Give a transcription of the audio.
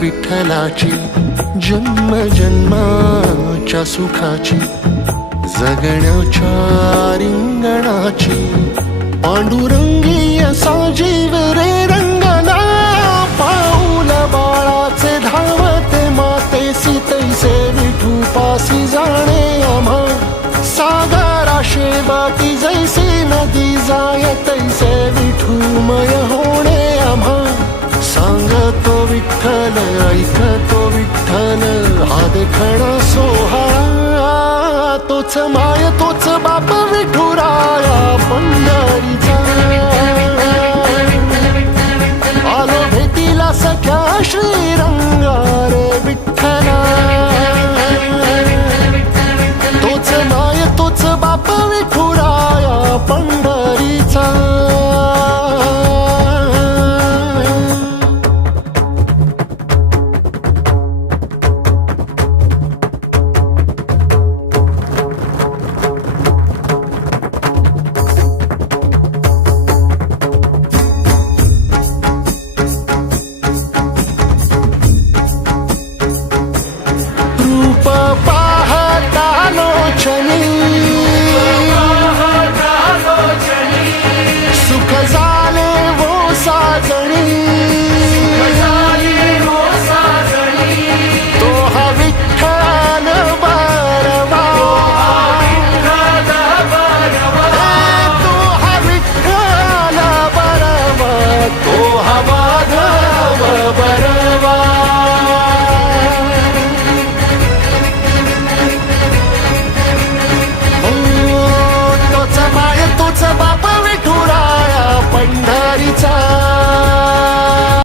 विठ्ठलाची जन्म जन्माच्या सुखाची जगण्याच्या रिंगणाची पांडुरंगी असा जीव रे रंगना पाऊल बाळाचे धावते मातेसी तैसे विठू पासी जाणे आम्हा सागरा शेवाटी जैसी नदी जाय तैसे विठूमय होणे आम्हा सांगतो विठ्ठल ऐकतो विठ्ठल हा देखणा सोहळा तोच माय तोच बाप विठुराया पंढरीचा आलो भेटीला सख्या